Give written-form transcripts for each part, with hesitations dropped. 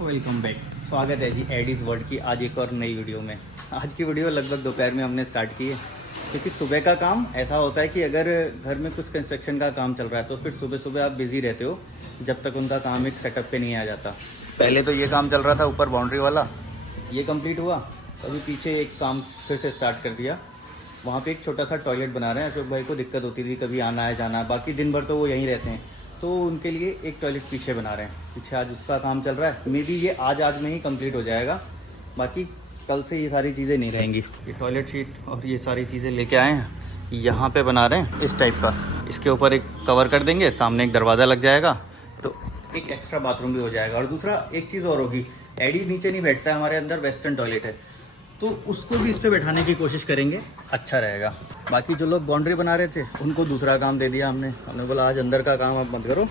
Welcome back. स्वागत है जी Aedes world की आज एक और नई वीडियो में। आज की वीडियो लगभग दोपहर में हमने स्टार्ट की है, क्योंकि सुबह का काम ऐसा होता है कि अगर घर में कुछ कंस्ट्रक्शन का काम चल रहा है तो फिर सुबह सुबह आप बिजी रहते हो जब तक उनका काम एक सेटअप पे नहीं आ जाता। पहले तो ये काम चल रहा था ऊपर बाउंड्री वाला, ये कंप्लीट हुआ। अभी पीछे एक काम फिर से स्टार्ट कर दिया। वहाँ पे एक छोटा सा टॉयलेट बना रहे हैं। अशोक भाई को दिक्कत होती थी कभी आना है जाना है, बाकी दिन भर तो वो यहीं रहते हैं, तो उनके लिए एक टॉयलेट पीछे बना रहे हैं। पीछे आज उसका काम चल रहा है। मे बी ये आज में ही कंप्लीट हो जाएगा, बाकी कल से ये सारी चीज़ें नहीं रहेंगी। ये टॉयलेट सीट और ये सारी चीज़ें लेके आए हैं, यहाँ पे बना रहे हैं इस टाइप का। इसके ऊपर एक कवर कर देंगे, सामने एक दरवाज़ा लग जाएगा तो एक एक्स्ट्रा बाथरूम भी हो जाएगा। और दूसरा एक चीज़ और होगी, एडी नीचे नहीं बैठता है, हमारे अंदर वेस्टर्न टॉयलेट है, तो उसको भी इस पे बैठाने की कोशिश करेंगे, अच्छा रहेगा। बाकी जो लोग बाउंड्री बना रहे थे उनको दूसरा काम दे दिया हमने बोला आज अंदर का काम आप मत करो,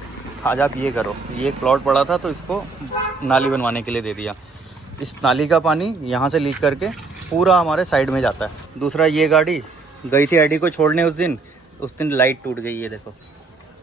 आज आप ये करो। ये एक प्लॉट पड़ा था तो इसको नाली बनवाने के लिए दे दिया। इस नाली का पानी यहाँ से लीक करके पूरा हमारे साइड में जाता है। दूसरा ये गाड़ी गई थी एडी को छोड़ने उस दिन लाइट टूट गई है, देखो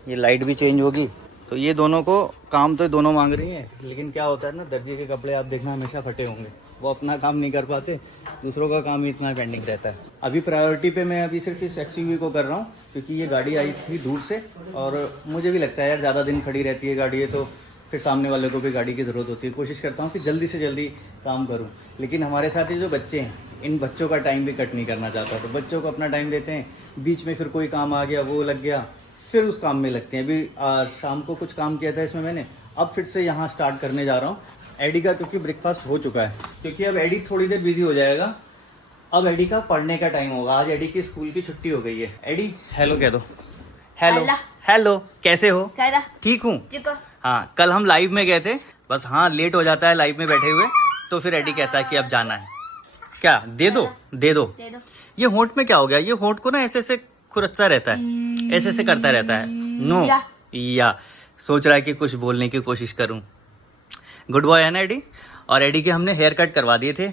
ये लाइट भी चेंज होगी। तो ये दोनों को काम तो दोनों मांग रही हैं, लेकिन क्या होता है ना, दर्जी के कपड़े आप देखना हमेशा फटे होंगे, वो अपना काम नहीं कर पाते, दूसरों का काम ही इतना पेंडिंग रहता है। अभी प्रायोरिटी पे मैं अभी सिर्फ इस एक्सयूवी को कर रहा हूँ, क्योंकि ये गाड़ी आई थी दूर से और मुझे भी लगता है यार ज़्यादा दिन खड़ी रहती है गाड़ी है तो फिर सामने वाले को भी गाड़ी की ज़रूरत होती है। कोशिश करता हूँ कि जल्दी से जल्दी काम करूँ, लेकिन हमारे साथ ये जो बच्चे हैं इन बच्चों का टाइम भी कट नहीं करना चाहता, तो बच्चों को अपना टाइम देते हैं। बीच में फिर कोई काम आ गया वो लग गया, फिर उस काम में लगते हैं। अभी शाम को कुछ काम किया था इसमें मैंने, अब फिर से यहाँ स्टार्ट करने जा रहा हूँ एडी का, क्योंकि ब्रेकफास्ट हो चुका है। क्योंकि अब एडी थोड़ी देर बिजी हो जाएगा, अब एडी का पढ़ने का टाइम होगा। आज एडी की स्कूल की छुट्टी हो गई है। एडी हेलो कह दो। हेलो हेलो, कैसे हो? ठीक हूँ। हाँ, कल हम लाइव में गए थे, बस हाँ लेट हो जाता है लाइव में बैठे हुए, तो फिर एडी कहता है कि अब जाना है। क्या दे दो। ये होंठ में क्या हो गया? ये होंठ को ना ऐसे ऐसे खुरचता रहता है, ऐसे ऐसे करता रहता है। नो या सोच रहा है कि कुछ बोलने की कोशिश करूं। गुड बॉय है ना एडी। और एडी के हमने हेयर कट करवा दिए थे।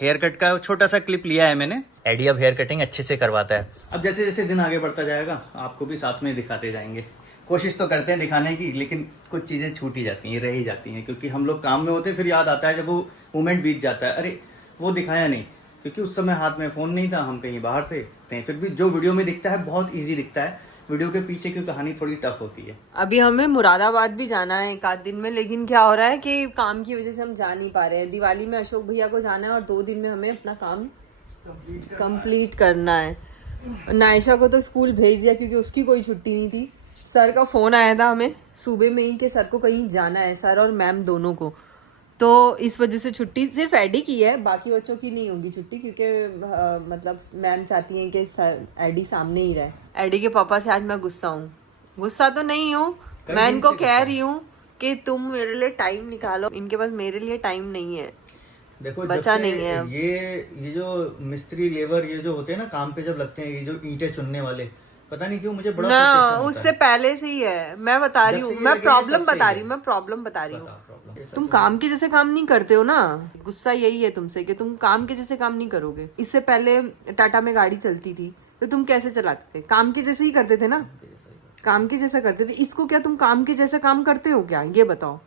हेयर कट का छोटा सा क्लिप लिया है मैंने। एडी अब हेयर कटिंग अच्छे से करवाता है। अब जैसे जैसे दिन आगे बढ़ता जाएगा आपको भी साथ में दिखाते जाएंगे। कोशिश तो करते हैं दिखाने की, लेकिन कुछ चीज़ें छूट ही जाती हैं, रह ही जाती हैं, क्योंकि हम लोग काम में होते हैं। फिर याद आता है जब वो मोमेंट बीत जाता है, अरे वो दिखाया नहीं, क्योंकि उस समय हाथ में फ़ोन नहीं था, हम कहीं बाहर थे। फिर भी जो वीडियो में दिखता है बहुत इजी दिखता है, वीडियो के पीछे की कहानी थोड़ी टफ होती है। अभी हमें मुरादाबाद भी जाना है एक आध दिन में, लेकिन क्या हो रहा है कि काम की वजह से हम जा नहीं पा रहे हैं। दिवाली में अशोक भैया को जाना है और 2 दिन में हमें अपना काम कंप्लीट करना है। नायशा को तो स्कूल भेज दिया क्योंकि उसकी कोई छुट्टी नहीं थी। सर का फ़ोन आया था हमें सुबह में ही कि सर को कहीं जाना है, सर और मैम दोनों को, तो इस वजह से छुट्टी सिर्फ एडी की है, बाकी बच्चों की नहीं होगी छुट्टी, क्योंकि मतलब मैम चाहती हैं कि सर एडी सामने ही रहे। एडी के पापा से आज मैं गुस्सा हूँ। गुस्सा तो नहीं हूँ, मैं इनको कह रही हूँ कि तुम मेरे लिए टाइम निकालो। इनके पास मेरे लिए टाइम नहीं है, देखो बचा नहीं है। ये जो मिस्त्री लेबर ये जो होते हैं ना काम पे जब लगते हैं, ये जो ईंटें चुनने वाले, पता नहीं क्यों मुझे बड़ा ना उससे पहले से ही है। मैं बता रही हूँ, मैं प्रॉब्लम बता रही हूँ। तुम काम के जैसे काम नहीं करते हो ना, गुस्सा यही है तुमसे कि तुम काम के जैसे काम नहीं करोगे। इससे पहले टाटा में गाड़ी चलती थी तो तुम कैसे चलाते थे? काम के जैसे ही करते थे ना, काम के जैसा करते थे। इसको क्या तुम काम के जैसा काम करते हो क्या, ये बताओ?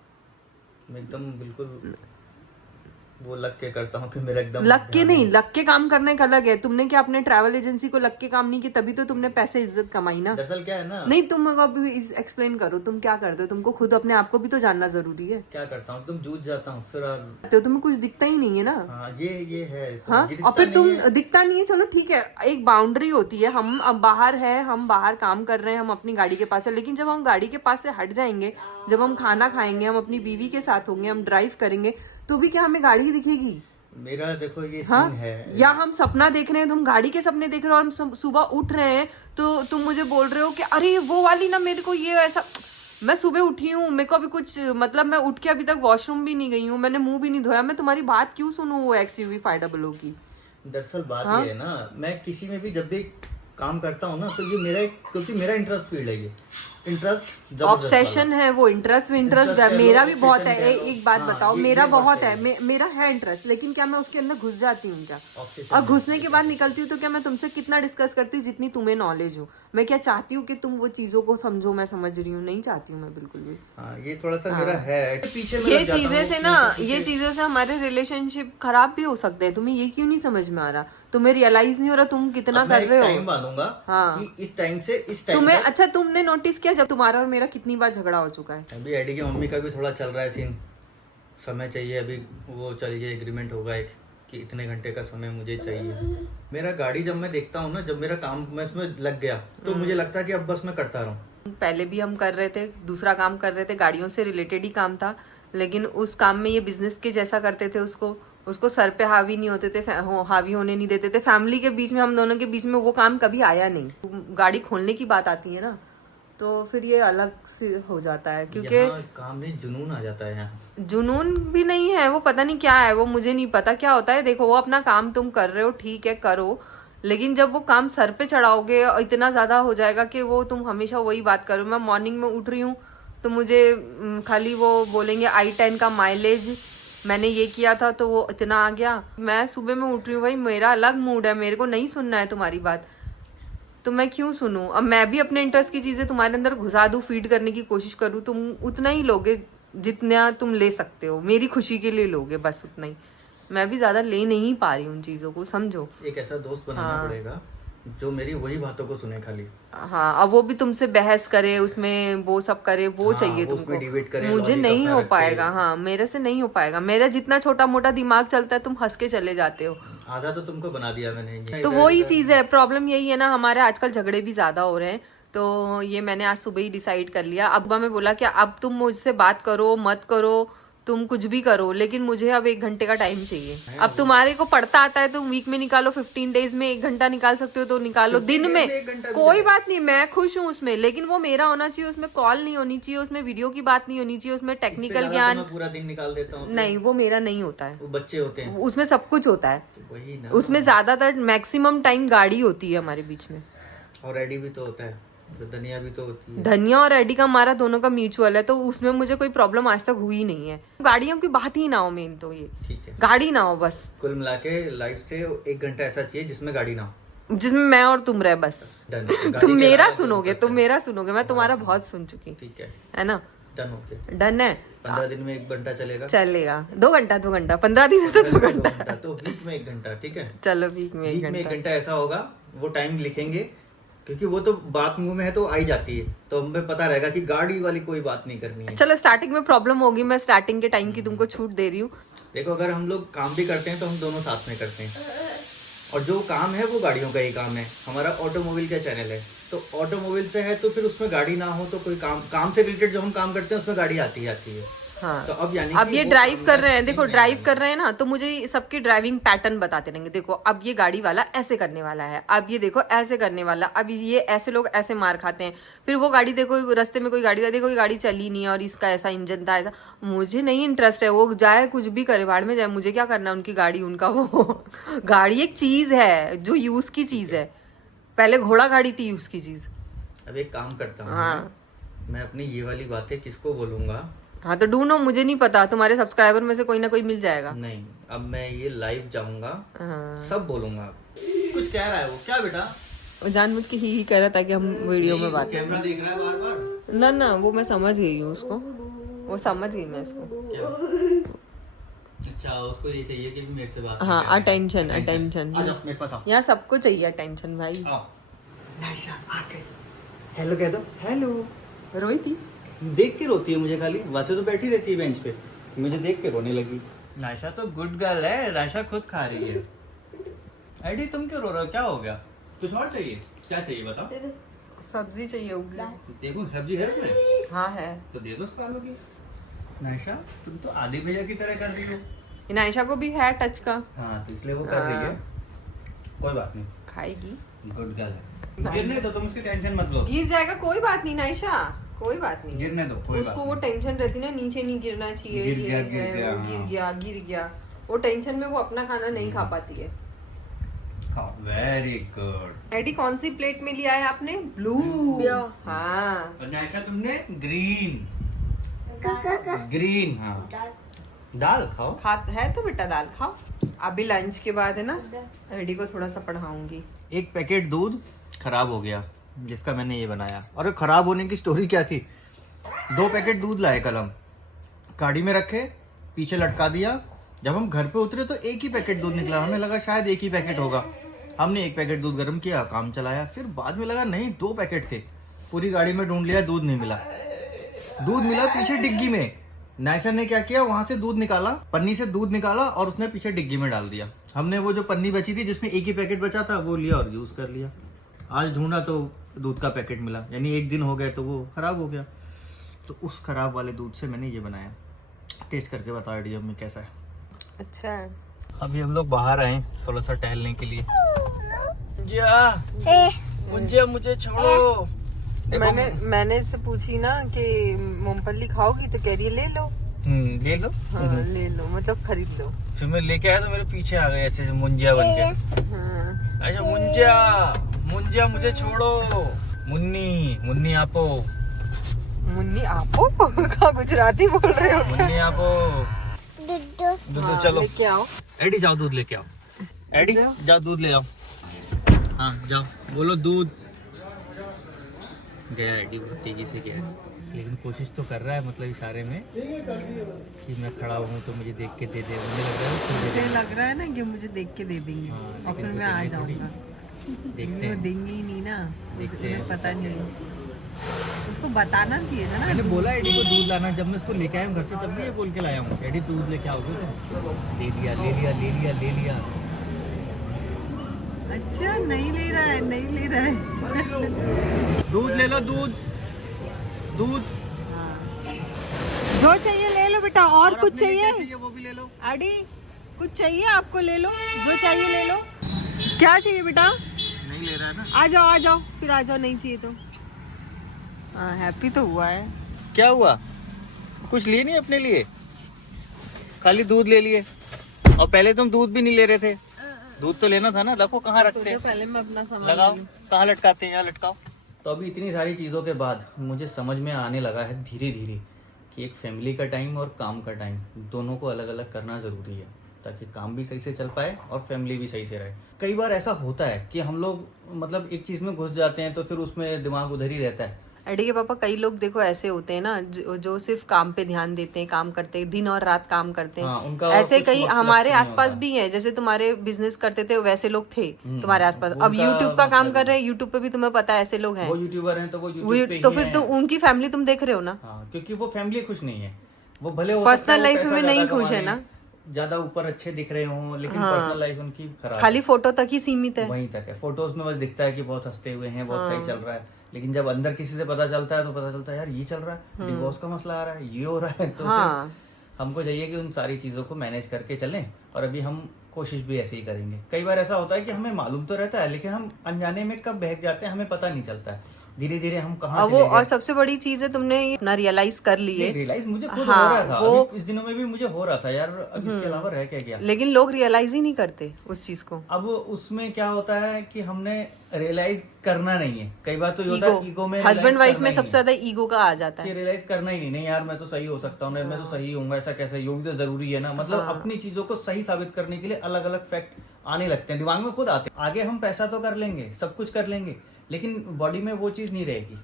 एकदम बिल्कुल वो लग के करता हूँ कि मेरा एकदम लग के नहीं, लग के काम करने का अलग है। तुमने क्या अपने ट्रैवल एजेंसी को लग के काम नहीं किया, तभी तो तुमने पैसे इज्जत कमाई ना। दरअसल क्या है ना, नहीं तुम अभी एक्सप्लेन करो, तुम क्या करते हो? तुमको खुद अपने आप को भी तो जानना जरूरी है। क्या करता हूँ, तुम जूझ जाता हूँ फिर तो तुम्हें कुछ दिखता ही नहीं है ना। हाँ, ये है। हाँ, और फिर तुम दिखता नहीं है, चलो ठीक है, एक बाउंड्री होती है। हम अब बाहर है, हम बाहर काम कर रहे हैं, हम अपनी गाड़ी के पास है, लेकिन जब हम गाड़ी के पास से हट जाएंगे, जब हम खाना खाएंगे, हम अपनी बीवी के साथ होंगे, हम ड्राइव करेंगे, तो भी क्या हमें गाड़ी दिखेगी? मेरा देखो ये हाँ? सीन है, या हम सपना देख रहे हैं तो हम गाड़ी के सपने देख रहे हैं, और हम सुबह उठ रहे हैं तो तुम मुझे बोल रहे हो कि अरे वो वाली ना मेरे को ये ऐसा। मैं सुबह उठी हूँ, मेरे को अभी कुछ मतलब मैं उठ के अभी तक वॉशरूम भी नहीं गई हूँ, मैंने मुंह भी नहीं धोया, मैं तुम्हारी बात क्यों सुनूं वो XUV 500 की? दरअसल बात ये है ना, मैं किसी में भी जब भी काम करता हूँ ना तो ये मेरा क्योंकि मेरा इंटरेस्ट फील्ड है ये, इंटरेस्ट ऑब्सेशन है वो, इंटरेस्ट Interest है, मेरा भी obsession बहुत है। कह लो। एक बात हाँ, बताओ, ये मेरा बात बहुत सही है, मेरा है इंटरेस्ट, लेकिन क्या मैं उसके अंदर घुस जाती हूँ क्या? Obsession और घुसने के बाद निकलती हूँ तो क्या मैं तुमसे कितना डिस्कस करती हूँ जितनी तुम्हें नॉलेज हो? मैं क्या चाहती हूँ कि तुम वो चीजों को समझो, मैं समझ रही हूँ? नहीं चाहती हूँ मैं बिल्कुल भी। हाँ, ये थोड़ा सा मेरा है पीछे मैं ये लग जाता चीजें हूँ से कि ना, मतलब ये चीजों से हमारे रिलेशनशिप खराब भी हो सकते हैं। तुम्हें ये क्यों नहीं समझ में आ रहा? तुम्हें रियलाइज नहीं हो रहा तुम कितना अब मैं कर एक रहे टाइम हो? बांधूंगा हाँ। कि इस टाइम से इस टाइम तुम्हें तक। अच्छा, तुमने नोटिस किया जब तुम्हारा और मेरा कितनी बार झगड़ा हो चुका है? अभी एडी की मम्मी का भी थोड़ा चल रहा है सीन, समय चाहिए अभी, वो चलिए एग्रीमेंट होगा एक कि इतने घंटे का समय मुझे चाहिए। मेरा गाड़ी जब मैं देखता हूँ ना, जब मेरा काम मैं इसमें लग गया तो मुझे लगता है कि अब बस मैं करता रहूँ। पहले भी हम कर रहे थे, दूसरा काम कर रहे थे, गाड़ियों से रिलेटेड ही काम था, लेकिन उस काम में ये बिजनेस के जैसा करते थे, उसको सर पे हावी नहीं होते थे, हावी होने नहीं देते थे। फैमिली के बीच में, हम दोनों के बीच में वो काम कभी आया नहीं। गाड़ी खोलने की बात आती है ना, तो फिर ये अलग से हो जाता है, क्योंकि यहाँ काम नहीं, जुनून आ जाता है यहाँ। जुनून भी नहीं है वो, पता नहीं क्या है वो, मुझे नहीं पता क्या होता है। देखो, वो अपना काम तुम कर रहे हो, ठीक है करो, लेकिन जब वो काम सर पे चढ़ाओगे और इतना ज्यादा हो जाएगा कि वो तुम हमेशा वही बात करो। मैं मॉर्निंग में उठ रही हूँ तो मुझे खाली वो बोलेंगे i10 का माइलेज मैंने ये किया था तो वो इतना आ गया। मैं सुबह में उठ रही हूँ, भाई मेरा अलग मूड है, मेरे को नहीं सुनना है तुम्हारी बात, तो मैं क्यों सुनूं? अब मैं भी अपने इंटरेस्ट की चीजें तुम्हारे अंदर घुसा दूं, फीड करने की कोशिश करूं, तुम उतना ही लोगे जितना तुम ले सकते हो, मेरी खुशी के लिए लोगे, बस उतना ही। मैं भी ज्यादा ले नहीं पा रही हूँ उन चीजों को, समझो। एक ऐसा दोस्त बनाना पड़ेगा जो मेरी वही बातों को सुने खाली। हाँ, अब वो भी तुमसे बहस करे, उसमें वो सब करे, वो हाँ, चाहिए वो उसमें डिबेट करे, तुमको। मुझे लॉजिक नहीं अपना हो रखे। पाएगा। हाँ, मेरे से नहीं हो पाएगा। मेरा जितना छोटा मोटा दिमाग चलता है तुम हंस के चले जाते हो। आधा तो तुमको बना दिया मैंने। तो वही चीज है, प्रॉब्लम यही है ना, हमारे आजकल झगड़े भी ज्यादा हो रहे हैं। तो ये मैंने आज सुबह ही डिसाइड कर लिया। अब्बा में बोला कि अब तुम मुझसे बात करो मत करो, तुम कुछ भी करो, लेकिन मुझे अब 1 घंटे का टाइम चाहिए। अब तुम्हारे को पढ़ता आता है, तुम वीक में निकालो, 15 डेज में 1 घंटा निकाल सकते हो तो निकालो, दिन में कोई बात नहीं, मैं खुश हूँ उसमें, लेकिन वो मेरा होना चाहिए, उसमें कॉल नहीं होनी चाहिए, उसमें वीडियो की बात नहीं होनी चाहिए, उसमें टेक्निकल ज्ञान। मैं पूरा दिन निकाल देता हूँ। नहीं, वो मेरा नहीं होता है, वो बच्चे होते हैं, उसमें सब कुछ होता है। तो वही ना, उसमें ज्यादातर मैक्सिमम टाइम गाड़ी होती है हमारे बीच में, और एडी भी तो होता है, तो धनिया भी तो होती है। धनिया और एडी का हमारा दोनों का म्यूचुअल है, तो उसमें मुझे कोई प्रॉब्लम आज तक हुई नहीं है। गाड़ियों की बात ही ना हो, मेन तो ये ठीक है, गाड़ी ना हो बस। कुल मिला के लाइफ से 1 घंटा ऐसा चाहिए जिसमें गाड़ी ना हो, जिसमें मैं और तुम रहे बस। डन। तुम मेरा सुनोगे, तुम मेरा सुनोगे, मैं तुम्हारा बहुत सुन चुकी, ठीक है ना? डन हो गया। डन है। 15 दिन में 1 घंटा चलेगा, चलेगा 2 घंटा 2 घंटा, 15 दिन में तो 2 घंटा, तो वीक में 1 घंटा, ठीक है। चलो वीक में 1 वीक में 1 घंटा। घंटा ऐसा होगा, वो टाइम लिखेंगे, क्योंकि वो तो बात मुंह में है तो आई जाती है, तो हमें पता रहेगा कि गाड़ी वाली कोई बात नहीं करनी है। चलो स्टार्टिंग में प्रॉब्लम होगी, मैं स्टार्टिंग के टाइम की तुमको छूट दे रही हूँ। देखो, अगर हम लोग काम भी करते हैं तो हम दोनों साथ में करते हैं, और जो काम है वो गाड़ियों का ही काम है। हमारा ऑटोमोबाइल का चैनल है, तो ऑटोमोबाइल से है तो फिर उसमें गाड़ी ना हो तो कोई काम से रिलेटेड जो हम काम करते हैं उसमें गाड़ी आती है। हाँ, तो अब यानी अब कि ये वो ड्राइव काम कर में रहे हैं, देखो नहीं ड्राइव आएगा। कर रहे हैं ना, तो मुझे सबकी ड्राइविंग पैटर्न बताते रहेंगे। देखो अब ये गाड़ी वाला ऐसे करने वाला है, अब ये देखो ऐसे करने वाला, अब ये ऐसे लोग ऐसे मार खाते हैं। फिर वो गाड़ी देखो, रास्ते में कोई गाड़ी, देखो ये गाड़ी चली नहीं है और इसका ऐसा इंजन था, ऐसा। मुझे नहीं इंटरेस्ट है, वो जाए कुछ भी करे, भाड़ में जाए, मुझे क्या करना उनकी गाड़ी, उनका वो गाड़ी एक चीज है जो यूज की चीज है। पहले घोड़ा गाड़ी थी यूज की चीज। अब एक काम करता हूँ, हाँ, मैं अपनी ये वाली बातें किसको बोलूंगा? हाँ तो ढूंढो, मुझे नहीं पता, तुम्हारे सब्सक्राइबर में से कोई ना कोई मिल जाएगा। नहीं, अब मैं ये लाइव जाऊंगा, हाँ, सब बोलूंगा। कुछ कह रहा है वो, क्या बेटा? वो जानबूझ के ही कह रहा था कि हम वीडियो में बात कैमरा देख रहा है बार बार। ना ना, वो मैं समझ गई हूँ उसको, वो समझ गई मैं उसको। अच्छा, उसको ये चाहिए कि मेरे से बात हाँ, नहीं करे। अटेंशन अटेंशन, आ जाओ मेरे पास आओ। यहाँ सबको चाहिए अटेंशन भाई। आओ। हेलो कह दो। हेलो। रोई थी? देख के रोती है मुझे खाली, वैसे तो बैठी रहती है बेंच पे, मुझे देख के रोने लगी। नायशा तो गुड गर्ल है, नायशा खुद खा रही है। एडी तुम क्यों रो रहे हो, क्या हो गया? कुछ और चाहिए? क्या चाहिए बताओ? सब्जी चाहिए उबला। देखो सब्जी है उसमें। हाँ है। तो दे दो उसको आलू की। नायशा तुम तो आदि भैया की तरह कर रही हो। इनायशा को भी है टच का। हाँ, तो इसलिए वो कर रही है, कोई बात नहीं, खाएगी, गुड गर्ल है। गिरने दो, तुम उसकी टेंशन मत लो। गिर जाएगा, कोई बात नहीं नायशा, कोई बात नहीं, गिरने दो, कोई उसको बात वो नहीं। टेंशन रहती ना, नीचे नहीं गिरना चाहिए, गिर ये गया, है, गिर गया, वो हाँ। गिर गया, वो टेंशन में वो अपना खाना नहीं खा पाती है। खाओ, वेरी गुड। एडी कौन सी प्लेट में लिया है आपने? ब्लू। हाँ। और नायशा तुमने ग्रीन। ग्रीन, हाँ। दाल खाओ। खात है तो बेटा दाल खाओ। अभी लंच के बाद है ना, एडी को थोड़ा सा पढ़ाऊंगी। एक पैकेट दूध खराब हो गया जिसका मैंने ये बनाया। और खराब होने की स्टोरी क्या थी, 2 पैकेट दूध लाए कल हम, गाड़ी में रखे, पीछे लटका दिया। जब हम घर पे उतरे तो एक ही पैकेट दूध निकला। हमें लगा शायद एक ही पैकेट होगा। हमने एक पैकेट दूध गर्म किया, काम चलाया। फिर बाद में लगा नहीं 2 पैकेट थे। पूरी गाड़ी में ढूंढ लिया, दूध नहीं मिला। दूध मिला पीछे डिग्गी में। नायशा ने क्या किया, वहां से दूध निकाला, पन्नी से दूध निकाला और उसने पीछे डिग्गी में डाल दिया। हमने वो जो पन्नी बची थी जिसमें एक ही पैकेट बचा था वो लिया और यूज कर लिया। आज ढूंढा तो दूध का पैकेट मिला, यानी 1 दिन हो गए तो वो खराब हो गया। तो उस खराब वाले दूध से मैंने ये बनाया। टेस्ट करके बताओ एडी में कैसा है। अच्छा है। अभी हम लोग बाहर आए थोड़ा सा टहलने के लिए। मुझे छोड़ो। मैंने इससे पूछी ना कि मूंगफली खाओगी तो कह रही है ले लो। ले लो। हाँ, ले लो मतलब खरीद लो। फिर मैं लेके आया तो मेरे पीछे आ गए ऐसे मुंजिया बन के। हाँ। अच्छा मुंजिया मुझे छोड़ो। मुन्नी आपो। मुन्नी आपो का गुजराती बोल रहे हो? मुन्नी आपो। दूध हाँ, चलो लेके आओ। एडी जाओ दूध लेके आओ। एडी जाओ दूध ले आओ। हाँ जाओ, बोलो दूध। गया एडी बहुत तेजी से गया, लेकिन कोशिश तो कर रहा है, मतलब इशारे में कि मैं खड़ा हूँ तो मुझे देख के दे दे। मुझे लग रहा है ना कि मुझे देख के दे देंगे। हाँ, और फिर मैं आ जाऊंगा। देखते वो हैं। देंगे ही नहीं ना, देखते हैं। पता नहीं, उसको बताना चाहिए था ना। मैंने बोला एडी को दूध लाना, जब मैं उसको लेके आया हूँ घर से तब भी ये बोल के लाया हूँ एडी दूध लेके आओगे तो। ले लिया। अच्छा नहीं ले रहा है। दूध ले लो, दूध। जो चाहिए ले लो बेटा। और कुछ अपने लिए क्या चाहिए? वो भी ले लो। एडी कुछ चाहिए आपको? ले लो, जो चाहिए ले लो। क्या चाहिए बेटा? नहीं ले रहा है ना। आ जाओ फिर आ जाओ, नहीं चाहिए तो। हाँ हैप्पी तो हुआ है। क्या हुआ, कुछ लिए नहीं अपने लिए, खाली दूध ले लिए। और पहले तुम दूध भी नहीं ले रहे थे। दूध तो लेना था ना। रखो, कहाँ रखते हैं? पहले मैं अपना सामान लगाओ, कहाँ लटकाते हैं, यहाँ लटकाओ। तो अभी इतनी सारी चीज़ों के बाद मुझे समझ में आने लगा है धीरे धीरे कि एक फैमिली का टाइम और काम का टाइम दोनों को अलग अलग करना ज़रूरी है, ताकि काम भी सही से चल पाए और फैमिली भी सही से रहे। कई बार ऐसा होता है कि हम लोग मतलब एक चीज़ में घुस जाते हैं तो फिर उसमें दिमाग उधर ही रहता है। एडी के पापा कई लोग देखो ऐसे होते हैं ना जो सिर्फ काम पे ध्यान देते हैं, काम करते हैं, दिन और रात काम करते हैं। हाँ, उनका ऐसे कुछ कई मतलब हमारे नहीं आसपास होता। भी हैं, जैसे तुम्हारे बिजनेस करते थे वैसे लोग थे तुम्हारे आसपास। अब यूट्यूब का काम कर रहे हैं, यूट्यूब पे भी तुम्हें पता है ऐसे लोग हैं। वो यूट्यूबर हैं तो वो यूट्यूब पे तो ही फिर हैं। तो उनकी फैमिली तुम देख रहे हो ना। हाँ, क्योंकि वो फैमिली खुश नहीं है। वो भले हो पर्सनल लाइफ में नहीं खुश है ना, ज्यादा ऊपर अच्छे दिख रहे हों, लेकिन पर्सनल लाइफ उनकी खराब है। खाली फोटो तक ही सीमित है। वहीं तक है, फोटोज में बस दिखता है कि बहुत हंसते हुए हैं, बहुत सही चल रहा है। लेकिन जब अंदर किसी से पता चलता है तो पता चलता है यार ये चल रहा है, डिवोर्स का मसला आ रहा है, ये हो रहा है। तो फिर हमको चाहिए कि उन सारी चीजों को मैनेज करके चलें। और अभी हम कोशिश भी ऐसे ही करेंगे। कई बार ऐसा होता है कि हमें मालूम तो रहता है, लेकिन हम अनजाने में कब बहक जाते हैं हमें पता नहीं चलता है। धीरे धीरे हम कहाँ चले गए। और सबसे बड़ी चीज है तुमने अपना रियलाइज कर लिए। रियलाइज मुझे खुद हो रहा था, अभी इस दिनों में भी मुझे हो रहा था यार, अब इसके अलावा रह क्या गया। लेकिन लोग रियलाइज ही नहीं करते उस चीज को। अब उसमें क्या होता है कि हमने रियलाइज करना नहीं है। कई बार तो ये होता है ईगो में, हस्बैंड वाइफ में सबसे ज्यादा ईगो का आ जाता है। रियलाइज करना ही नहीं यार मैं तो सही हो सकता हूँ, मैं तो सही हूँ, ऐसा कैसे, ये भी तो जरूरी है ना। मतलब अपनी चीजों को सही साबित करने के लिए अलग अलग फैक्ट आने लगते हैं, दिमाग में खुद आते हैं। आगे हम पैसा तो कर लेंगे, सब कुछ कर लेंगे, लेकिन बॉडी में वो चीज नहीं रहेगी,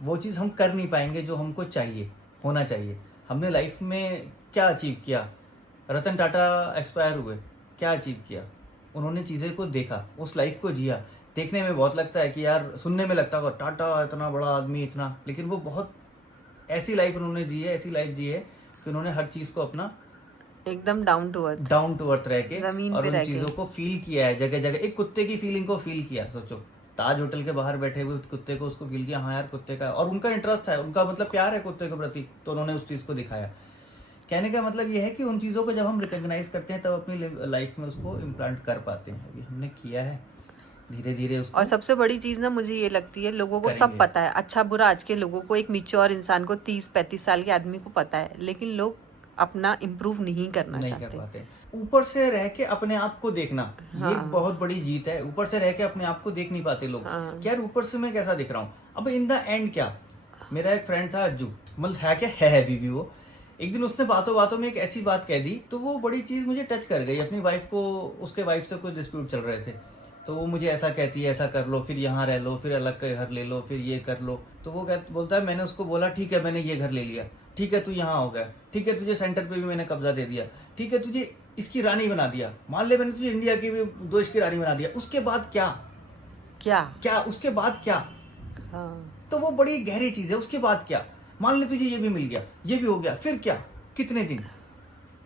वो चीज हम कर नहीं पाएंगे जो हमको चाहिए, होना चाहिए। हमने लाइफ में क्या अचीव किया? रतन टाटा एक्सपायर हुए, क्या अचीव किया? उन्होंने चीजें को देखा, उस लाइफ को जिया। देखने में बहुत लगता है कि यार, सुनने में लगता है टाटा इतना बड़ा आदमी इतना, लेकिन वो बहुत ऐसी लाइफ उन्होंने जी है, ऐसी लाइफ जी है कि उन्होंने हर चीज को अपना एकदम डाउन टू अर्थ रह के जमीन और पे उन रह चीजों को फील किया है, जगह जगह। एक कुत्ते की फीलिंग को फील किया। सोचो, ताज होटल के बाहर बैठे हुए कुत्ते को उसको फील किया, हाँ यार कुत्ते का, और उनका इंटरेस्ट है, उनका मतलब प्यार है कुत्ते के प्रति, तो उन्होंने उस चीज को दिखाया। कहने का मतलब ये है कि उन चीजों को जब हम रिकॉग्नाइज करते हैं तब अपनी लाइफ में उसको इम्प्लांट कर पाते हैं। अभी हमने किया है धीरे धीरे उसको। और सबसे बड़ी चीज ना मुझे ये लगती है, लोगों को सब पता है, अच्छा बुरा आज के लोगों को, एक मैच्योर इंसान को 30-35 साल के आदमी को पता है, लेकिन लोग अपना इम्प्रूव नहीं करना नहीं कर चाहते। पाते। ऊपर से रह के अपने आप को देखना, हाँ। ये एक बहुत बड़ी जीत है। ऊपर से रह के अपने आप को देख नहीं पाते लोग, हाँ। कि यार ऊपर से मैं कैसा दिख रहा हूँ। अब इन द एंड क्या, मेरा एक फ्रेंड था अज्जू, मतलब है क्या, है अभी भी वो। एक दिन उसने बातों बातों में एक ऐसी बात कह दी, तो वो बड़ी चीज मुझे टच कर गई। अपनी वाइफ को, उसके वाइफ से कुछ डिस्प्यूट चल रहे थे, तो वो मुझे ऐसा कहती है, ऐसा कर लो, फिर यहाँ रह लो, फिर अलग का घर ले लो, फिर ये कर लो। तो वो बोलता है, मैंने उसको बोला ठीक है मैंने ये घर ले लिया, ठीक है तू यहाँ हो गया, ठीक है तुझे सेंटर पे भी मैंने कब्जा दे दिया, ठीक है तुझे इसकी रानी बना दिया, मान ले मैंने तुझे इंडिया की भी देश की रानी बना दिया, उसके बाद क्या क्या उसके बाद क्या? हाँ। तो वो बड़ी गहरी चीज है। उसके बाद क्या, मान ले तुझे ये भी मिल गया, ये भी हो गया, फिर क्या, कितने दिन,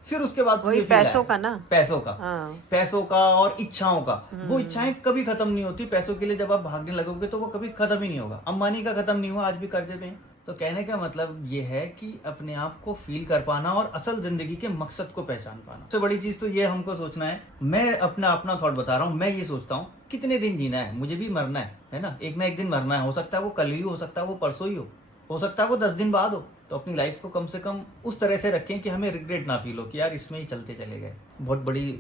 फिर उसके बाद वही पैसों का ना, पैसों का, हाँ। पैसों का और इच्छाओं का। वो इच्छाएं कभी खत्म नहीं होती। पैसों के लिए जब आप भागने लगोगे तो वो कभी खत्म ही नहीं होगा। अंबानी का खत्म नहीं हुआ, आज भी कर्जे में है। तो कहने का मतलब ये है कि अपने आप को फील कर पाना और असल जिंदगी के मकसद को पहचान पाना। सबसे बड़ी चीज तो ये हमको सोचना है। मैं अपना थॉट बता रहा हूँ। मैं ये सोचता हूँ कितने दिन जीना है, मुझे भी मरना है ना, एक दिन मरना है। हो सकता है वो कल ही हो सकता है वो परसों ही हो सकता है वो 10 दिन बाद हो। तो अपनी लाइफ को कम से कम उस तरह से रखें कि हमें रिग्रेट ना फील हो कि यार इसमें ही चलते चले गए। बहुत बड़ी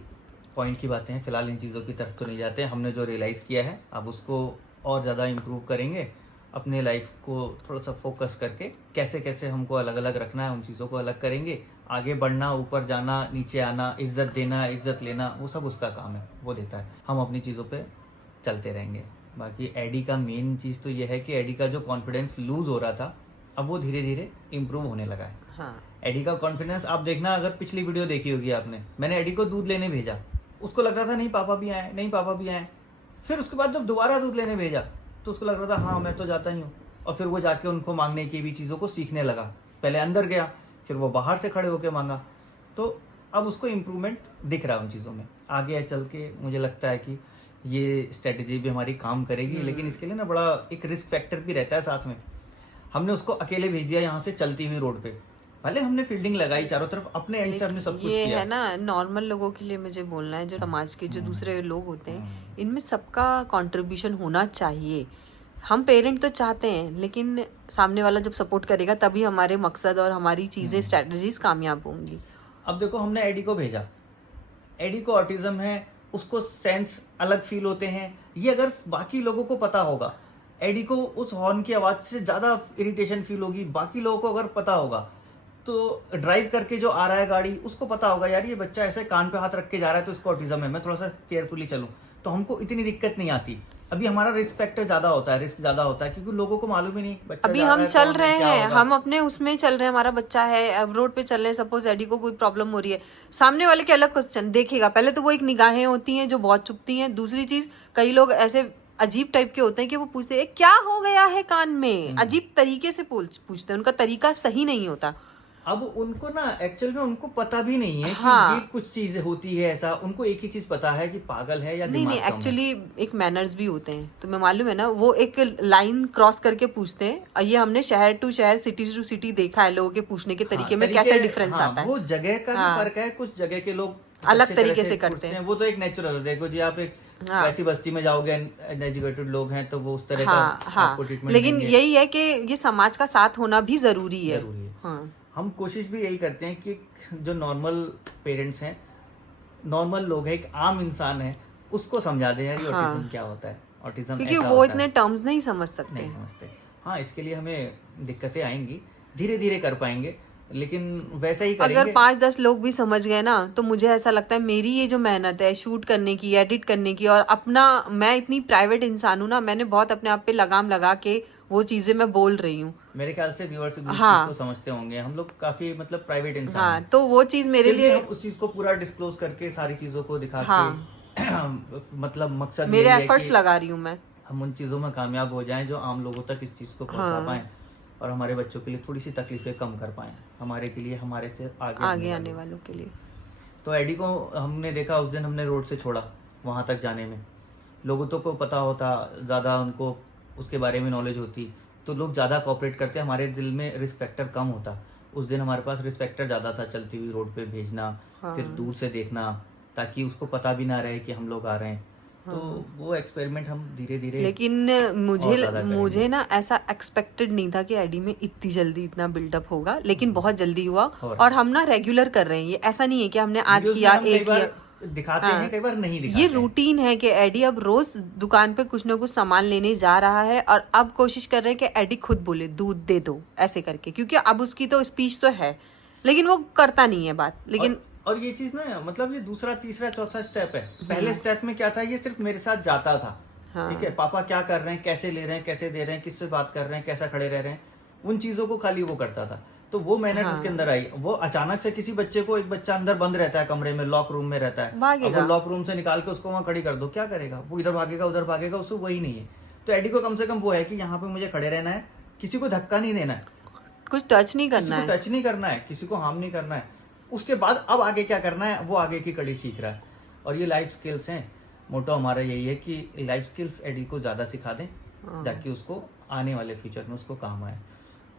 पॉइंट की बातें हैं, फिलहाल इन चीज़ों की तरफ तो नहीं जाते। हमने जो रियलाइज़ किया है अब उसको और ज़्यादा इम्प्रूव करेंगे। अपने लाइफ को थोड़ा सा फोकस करके कैसे कैसे हमको अलग अलग रखना है, उन चीज़ों को अलग करेंगे। आगे बढ़ना, ऊपर जाना, नीचे आना, इज्जत देना, इज्जत लेना, वो सब उसका काम है, वो देता है। हम अपनी चीज़ों पे चलते रहेंगे। बाकी एडी का मेन चीज़ तो ये है कि एडी का जो कॉन्फिडेंस लूज हो रहा था अब वो धीरे धीरे इम्प्रूव होने लगा है। हाँ। एडी का कॉन्फिडेंस आप देखना, अगर पिछली वीडियो देखी होगी आपने, मैंने एडी को दूध लेने भेजा, उसको लग रहा था नहीं पापा भी आए, नहीं पापा भी आए। फिर उसके बाद जब दोबारा दूध लेने भेजा तो उसको लग रहा था हाँ मैं तो जाता ही हूँ। और फिर वो जाके उनको मांगने की भी चीज़ों को सीखने लगा। पहले अंदर गया, फिर वो बाहर से खड़े होकर मांगा। तो अब उसको इम्प्रूवमेंट दिख रहा है उन चीज़ों में। आगे चल के मुझे लगता है कि ये स्ट्रेटेजी भी हमारी काम करेगी, लेकिन इसके लिए ना बड़ा एक रिस्क फैक्टर भी रहता है साथ में। हमने उसको अकेले भेज दिया यहाँ से चलती हुई रोड पे, भले हमने फील्डिंग लगाई चारों तरफ, अपने एंड से हमने सब कुछ ये किया। है ना, नॉर्मल लोगों के लिए मुझे बोलना है, जो समाज के जो दूसरे लोग होते हैं, इनमें सबका कंट्रीब्यूशन होना चाहिए। हम पेरेंट तो चाहते हैं, लेकिन सामने वाला जब सपोर्ट करेगा तभी हमारे मकसद और हमारी चीजें, स्ट्रेटजीज कामयाब होंगी। अब देखो हमने एडी को भेजा, एडी को ऑटिज्म है, उसको सेंस अलग फील होते हैं। ये अगर बाकी लोगों को पता होगा, एडी को उस हॉर्न की आवाज से ज्यादा इरिटेशन फील होगी। बाकी लोगों को अगर पता होगा तो ड्राइव करके जो आ रहा है गाड़ी, उसको पता होगा यार ये बच्चा ऐसे कान पे हाथ रख के जा रहा है तो इसको ऑटिज्म है, मैं थोड़ा सा केयरफुली चलूं, तो हमको इतनी दिक्कत नहीं आती। अभी हमारा रिस्क फैक्टर ज्यादा होता है, रिस्क ज्यादा होता है, क्योंकि लोगों को मालूम ही नहीं बच्चा अभी जा रहा हम है, चल तो रहे क्या हैं, होगा। हम अपने उसमें चल रहे हैं, हमारा बच्चा है, अब रोड पे चल रहे हैं, सपोज एडी को कोई प्रॉब्लम हो रही है, सामने वाले के अलग क्वेश्चन देखेगा। पहले तो वो एक निगाहें होती हैं जो बहुत चुभती हैं। दूसरी चीज, कई लोग ऐसे अजीब टाइप के होते हैं कि वो पूछते हैं क्या हो गया है कान में, अजीब तरीके से पूछते हैं, उनका तरीका सही नहीं होता। अब उनको ना एक्चुअल में उनको पता भी नहीं है हाँ। कि ये कुछ चीजें होती है ऐसा। उनको एक ही चीज पता है कि पागल है या नहीं दिमाग नहीं, कम है। एक्चुअली एक मैनर्स भी होते हैं, तुम्हें मालूम है ना, वो एक लाइन क्रॉस करके पूछते हैं। और ये हमने शहर टू शहर, सिटी टू सिटी देखा है, लोगों के पूछने के तरीके में कैसे डिफरेंस आता है। वो जगह का हाँ। भी फर्क है। कुछ जगह के लोग अलग अच्छे तरह तरीके से करते पूछते हैं। वो तो एक नेचुरल है। देखो जी, आप एक हाँ। ऐसी बस्ती में जाओगे, एजुकेटेड लोग हैं, तो वो उस तरह हाँ का हाँ, आपको ट्रीटमेंट लेकिन देंगे। यही है कि ये समाज का साथ होना भी जरूरी है। जरूरी है। हाँ। हम कोशिश भी यही करते हैं कि जो नॉर्मल पेरेंट्स हैं, नॉर्मल लोग हैं, एक आम इंसान है, उसको समझा दें यार ये हाँ। ऑटिज्म क्या होता है, ऑटिज्म क्योंकि ऐसा वो होता इतने है। टर्म्स नहीं समझ सकते। नहीं समझते। हाँ, इसके लिए हमें दिक्कतें आएंगी, धीरे धीरे कर पाएंगे, लेकिन वैसा ही करेंगे। अगर 5-10 लोग भी समझ गए ना, तो मुझे ऐसा लगता है मेरी ये जो मेहनत है शूट करने की, एडिट करने की, और अपना, मैं इतनी प्राइवेट इंसान हूँ ना, मैंने बहुत अपने आप पे लगाम लगा के वो चीजें मैं बोल रही हूँ। मेरे ख्याल से व्यूअर्स भी हाँ। इस चीज को समझते होंगे। हम लोग काफी मतलब प्राइवेट इंसान हाँ, हैं। तो वो चीज मेरे फिर भी लिए, हम उस चीज को पूरा डिस्क्लोज करके सारी चीजों को दिखा हाँ। के मतलब मकसद मेरे यही है एफर्ट्स कि लगा रही हूँ मैं। हम उन चीजों में कामयाब हो जाएं जो आम लोगों तक इस चीज को पहुंचा हाँ। पाएं, और हमारे बच्चों के लिए थोड़ी सी तकलीफें कम कर पाएं, हमारे के लिए, हमारे से आगे आने वालों के लिए। तो एडी को हमने देखा, उस दिन हमने रोड से छोड़ा, वहां तक जाने में लोगों तो को पता होता, ज़्यादा उनको उसके बारे में नॉलेज होती, तो लोग ज़्यादा कोऑपरेट करते, हमारे दिल में रिस्क फैक्टर कम होता। उस दिन हमारे पास रिस्क फैक्टर ज़्यादा था, चलती हुई रोड पे भेजना, हाँ। फिर दूर से देखना, ताकि उसको पता भी ना रहे कि हम लोग आ रहे हैं। तो वो एक्सपेरिमेंट हम धीरे धीरे लेकिन और ज़्यादा करेंगे। मुझे ना ऐसा एक्सपेक्टेड नहीं था कि एडी में इतनी जल्दी इतना बिल्डअप होगा, लेकिन बहुत जल्दी हुआ। और हम ना रेगुलर कर रहे हैं ये, ऐसा नहीं है कि हमने आज वीडियोस में किया हम कई एक बार किया। दिखाते हाँ, हैं, कई बार नहीं दिखाते ये हैं। रूटीन है कि एडी अब रोज दुकान पे कुछ ना कुछ सामान लेने जा रहा है, और अब कोशिश कर रहे हैं कि एडी खुद बोले दूध दे दो ऐसे करके, क्योंकि अब उसकी तो स्पीच तो है लेकिन वो करता नहीं है बात। लेकिन और ये चीज ना, मतलब ये दूसरा तीसरा चौथा स्टेप है। पहले स्टेप में क्या था, ये सिर्फ मेरे साथ जाता था। ठीक है, पापा क्या कर रहे हैं, कैसे ले रहे हैं, कैसे दे रहे हैं, किससे बात कर रहे हैं, कैसा खड़े रह रहे हैं, उन चीजों को खाली वो करता था। तो वो मैनर्स उसके अंदर आई। वो अचानक से किसी बच्चे को, एक बच्चा अंदर बंद रहता है कमरे में, लॉक रूम में रहता है, अब वो लॉक रूम से निकाल के उसको वहां खड़ी कर दो, क्या करेगा वो? इधर भागेगा उधर भागेगा, उसको वही नहीं है। तो एडी को कम से कम वो है कि यहाँ पे मुझे खड़े रहना है, किसी को धक्का नहीं देना है, कुछ टच नहीं करना है, टच नहीं करना है, किसी को हार्म नहीं करना है। उसके बाद अब आगे क्या करना है, वो आगे की कड़ी सीख रहा है। और ये लाइफ स्किल्स हैं। मोटो हमारा यही है कि लाइफ स्किल्स एडी को ज़्यादा सिखा दें, ताकि उसको आने वाले फ्यूचर में उसको काम आए।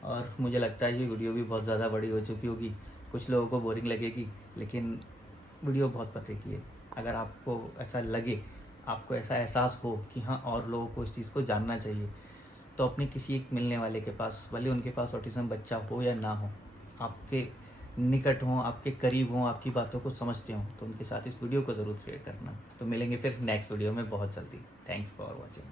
और मुझे लगता है ये वीडियो भी बहुत ज़्यादा बड़ी हो चुकी होगी, कुछ लोगों को बोरिंग लगेगी, लेकिन वीडियो बहुत पते की है। अगर आपको ऐसा लगे, आपको ऐसा एहसास हो कि हाँ और लोगों को इस चीज़ को जानना चाहिए, तो अपने किसी एक मिलने वाले के पास, भले उनके पास ऑटिज्म बच्चा हो या ना हो, आपके निकट हों, आपके करीब हों, आपकी बातों को समझते हों, तो उनके साथ इस वीडियो को ज़रूर शेयर करना। तो मिलेंगे फिर नेक्स्ट वीडियो में बहुत जल्दी। Thanks for watching.